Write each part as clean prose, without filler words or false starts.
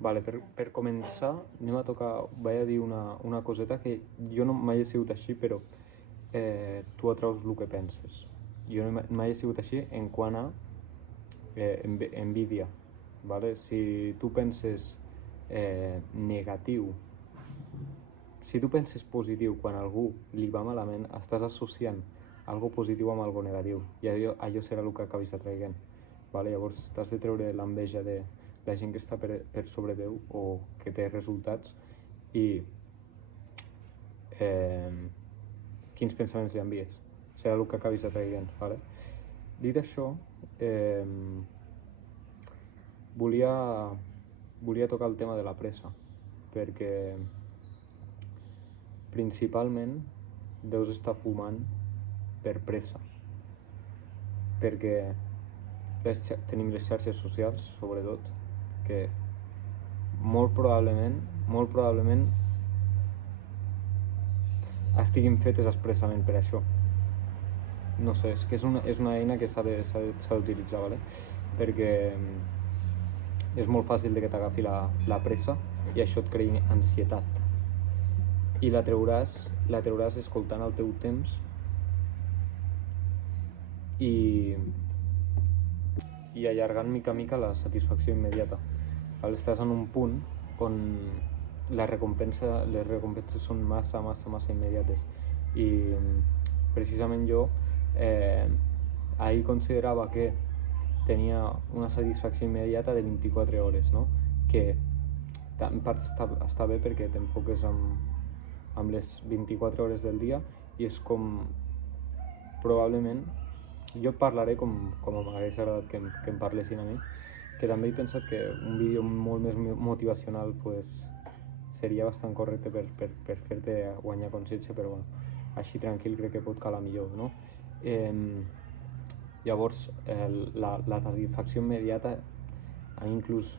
Vale, per començar, vaig a dir una coseta que jo no mai he sigut així, però tu atraus el que penses. Jo mai he sigut així en quant a envídia, vale? Si tu penses negatiu, si tu penses positiu quan a algú li va malament, estàs associant algo positiu amb algo negatiu, i allò serà el que acabis atraient, vale? Llavors t'has de treure l'enveja de la gent que està per sobre Déu o que té resultats i quins pensaments li envies, serà el que acabis atraient, vale? Dit això, volia tocar el tema de la pressa, perquè principalment deus estar fumant per pressa, perquè tenim les xarxes socials, sobretot, que molt probablement estiguin fetes expressament per això. No sé, és que és una eina que s'ha d'utilitzar, ¿vale? Perquè és molt fàcil de que t'agafi la pressa i això et creï ansietat. I la trauràs escoltant el teu temps i allargant mica a mica la satisfacció immediata. Estàs en un punt on les recompenses són massa immediates, i precisament jo ahir considerava que tenia una satisfacció immediata de 24 hores, no? Que en part està bé perquè t'enfoques amb les 24 hores del dia, i és com probablement jo parlaré com m'hagués agradat que em parlessin a mi, que també he pensat que un vídeo molt més motivacional pues, seria bastant correcte per fer-te guanyar consciència, però bueno, així tranquil crec que pot calar millor, no? Llavors, la satisfacció immediata, inclús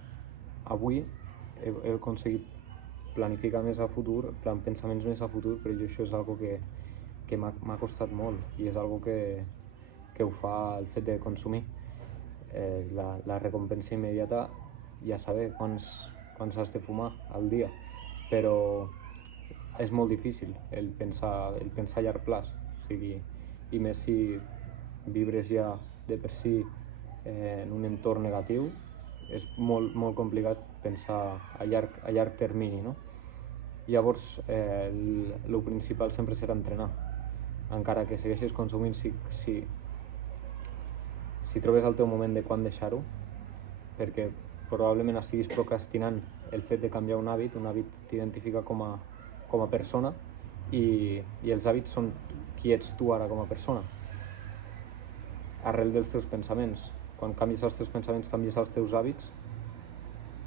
avui he aconseguit planificar més a futur, pensaments més a futur, però això és algo que m'ha costat molt, i és algo que ho fa el fet de consumir. La recompensa immediata, ja saber quants has de fumar al dia, però és molt difícil el pensar a llarg plaç, o sigui, i més si vibres ja de per si en un entorn negatiu, és molt complicat pensar a llarg termini, no? Llavors, el principal sempre serà entrenar, encara que segueixis consumint. Si trobes el teu moment de quan deixar-ho, perquè probablement estiguis procrastinant el fet de canviar un hàbit t'identifica com a persona, i els hàbits són qui ets tu ara com a persona, arrel dels teus pensaments. Quan canvies els teus pensaments, canvies els teus hàbits,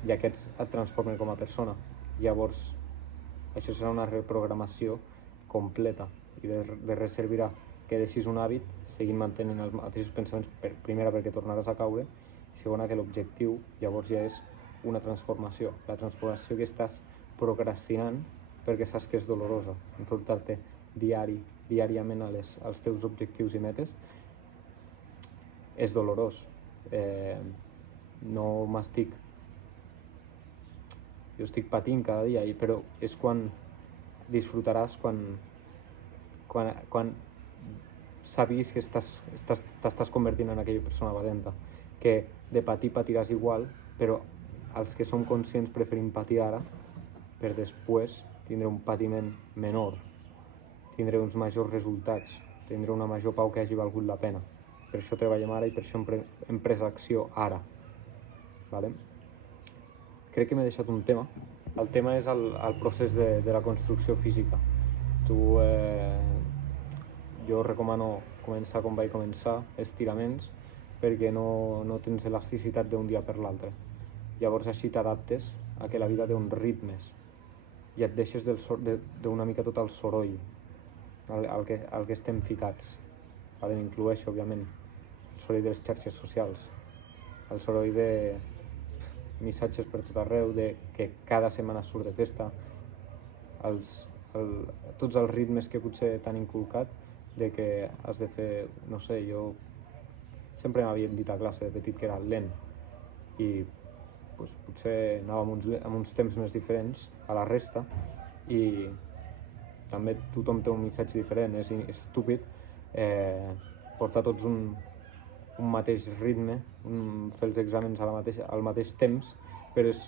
i aquests et transformen com a persona. Llavors, això serà una reprogramació completa, i de res servirà que deixis un hàbit seguint mantenint els mateixos pensaments, primera perquè tornaràs a caure, i segona que l'objectiu llavors ja és una transformació, la transformació que estàs procrastinant perquè saps que és dolorosa. Enfrontar-te diàriament als teus objectius i metes és dolorós. Jo estic patint cada dia, però és quan disfrutaràs, quan sàpiguis que t'estàs convertint en aquella persona valenta, que de patir patiràs igual, però els que som conscients preferim patir ara per després tindre un patiment menor, tindre uns majors resultats, tindre una major pau que hagi valgut la pena. Per això treballem ara, i per això hem pres acció ara, vale? Crec que m'he deixat un tema. El tema és el procés de la construcció física. Jo recomano començar com vaig començar, estiraments, perquè no tens elasticitat d'un dia per l'altre. Llavors així t'adaptes a que la vida té uns ritmes i et deixes d'una mica tot el soroll al que estem ficats. Incloeixo, òbviament, el soroll de les xarxes socials, el soroll de missatges per tot arreu, de que cada setmana surt de festa, tots els ritmes que potser t'han inculcat, de que has de fer, no sé, jo sempre m'havien dit a classe de petit que era lent, i doncs, potser anava amb uns temps més diferents a la resta, i també tothom té un missatge diferent. És estúpid portar tots un mateix ritme, fer els exàmens al mateix temps, però és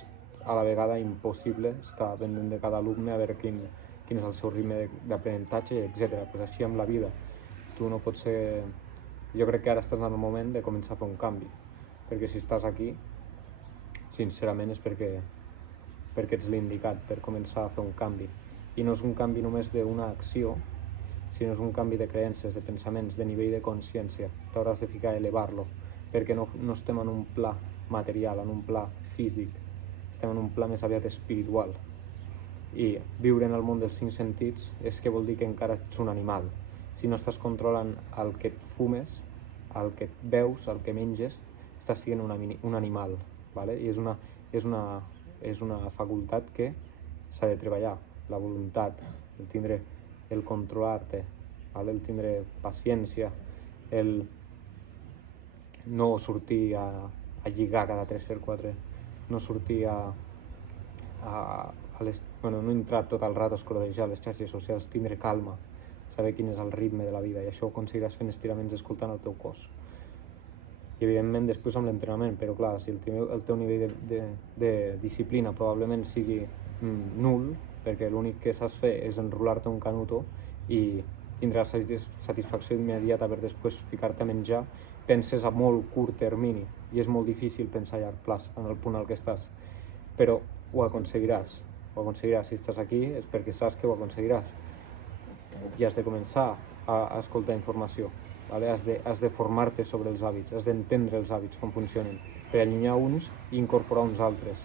a la vegada impossible estar pendent de cada alumne a veure quin és el seu ritme d'aprenentatge, etc. Pues així amb la vida. Tu no pots ser... Jo crec que ara estàs en el moment de començar a fer un canvi, perquè si estàs aquí, sincerament és perquè ets l'indicat per començar a fer un canvi. I no és un canvi només d'una acció, sinó és un canvi de creences, de pensaments, de nivell de consciència. T'hauràs de ficar a elevar-lo, perquè no estem en un pla material, en un pla físic, estem en un pla més aviat espiritual. I viure en el món dels 5 sentits és que vol dir que encara ets un animal. Si no estàs controlant el que et fumes, el que et beus, el que menges, estàs sent un animal, ¿vale? I és una facultat que s'ha de treballar, la voluntat, el controlar-te, ¿vale? El tindre paciència, el no sortir a lligar cada 3x4, no sortir no entrar tot el rato a escrodejar les xarxes socials, tindre calma, saber quin és el ritme de la vida, i això ho aconseguiràs fent estiraments escoltant el teu cos. I evidentment després amb l'entrenament, però clar, si el teu nivell de disciplina probablement sigui nul, perquè l'únic que saps fer és enrolar-te un canuto i tindràs satisfacció immediata per després ficar-te a menjar, penses a molt curt termini i és molt difícil pensar a llarg plaç en el punt al que estàs, però ho aconseguiràs. Si estàs aquí és perquè saps que ho aconseguiràs i has de començar a escoltar informació, ¿vale? Has de formar-te sobre els hàbits, has d'entendre els hàbits, com funcionen, per allunyar uns i incorporar uns altres,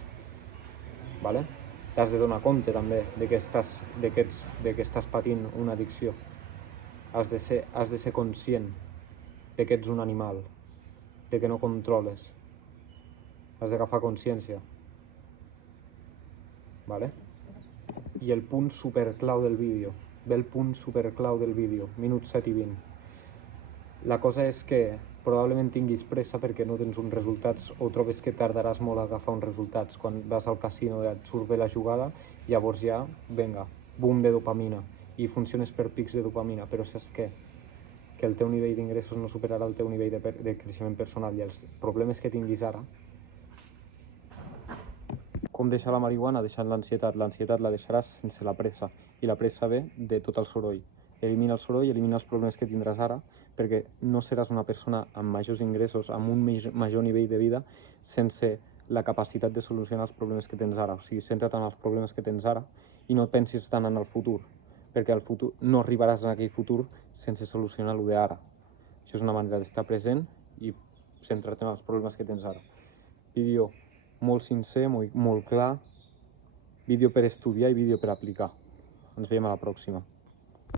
¿vale? T'has de donar compte també de que estàs patint una addicció. Has de ser conscient de que ets un animal, de que no controles. Has d'agafar consciència, ¿vale? I el punt superclau del vídeo, minuts 7 i 20. La cosa és que probablement tinguis pressa perquè no tens uns resultats o trobes que tardaràs molt a agafar uns resultats. Quan vas al casino et surt bé la jugada, llavors ja, vinga, boom de dopamina, i funciones per pics de dopamina, però saps què? Que el teu nivell d'ingressos no superarà el teu nivell de creixement personal, i els problemes que tinguis ara... Com deixar la marihuana? Deixant l'ansietat. L'ansietat la deixaràs sense la pressa, i la pressa ve de tot el soroll. Elimina el soroll, elimina els problemes que tindràs ara, perquè no seràs una persona amb majors ingressos, amb un major nivell de vida, sense la capacitat de solucionar els problemes que tens ara. O sigui, centra't en els problemes que tens ara i no pensis tant en el futur, perquè al futur no arribaràs en aquell futur sense solucionar lo d'ara. Això és una manera d'estar present i centrar-te en els problemes que tens ara. Vídeo molt sincer, molt clar, vídeo per estudiar i vídeo per aplicar. Ens veiem a la pròxima.